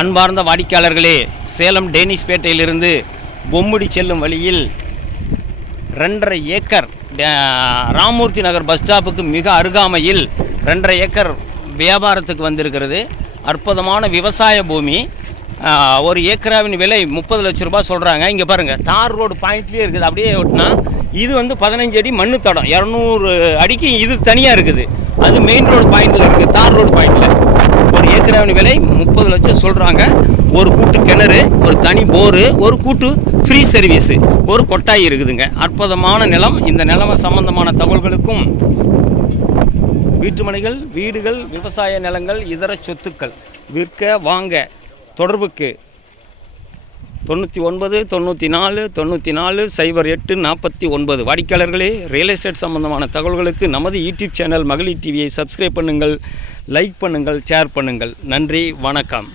அன்பார்ந்த வாடிக்கையாளர்களே, சேலம் டேனிஷ்பேட்டையிலிருந்து பொம்முடி செல்லும் வழியில் 2.5 ஏக்கர் ராமூர்த்தி நகர் பஸ் ஸ்டாப்புக்கு மிக அருகாமையில் 2.5 ஏக்கர் வியாபாரத்துக்கு வந்திருக்கிறது. அற்புதமான விவசாய பூமி. ஒரு ஏக்கராவின் விலை 30 லட்ச ரூபாய் சொல்கிறாங்க. இங்கே பாருங்கள், தார் ரோடு பாயிண்ட்லேயே இருக்குது. அப்படியே ஓட்டினா இது 15 அடி மண்ணு தடம், 200 அடிக்கு இது தனியாக இருக்குது. அது மெயின் ரோடு பாயிண்டில் இருக்குது, தார் ரோடு பாயிண்டில். ஒரு ஏக்கராவின் விலை 30 லட்சம் சொல்கிறாங்க. ஒரு கூட்டு கிணறு, ஒரு தனி போரு, ஒரு கூட்டு ஃப்ரீ சர்வீஸு, ஒரு கொட்டாய் இருக்குதுங்க. அற்புதமான நிலம். இந்த நிலம் சம்பந்தமான தகவல்களுக்கும் வீட்டுமனைகள், வீடுகள், விவசாய நிலங்கள், இதர சொத்துக்கள் விற்க வாங்க தொடர்புக்கு 99 94 94 08 49. வாடிக்கையாளர்களே, ரியல் எஸ்டேட் சம்பந்தமான தகவல்களுக்கு நமது யூடியூப் சேனல் மகளிர் டிவியை சப்ஸ்கிரைப் பண்ணுங்கள், லைக் பண்ணுங்கள், ஷேர் பண்ணுங்கள். நன்றி, வணக்கம்.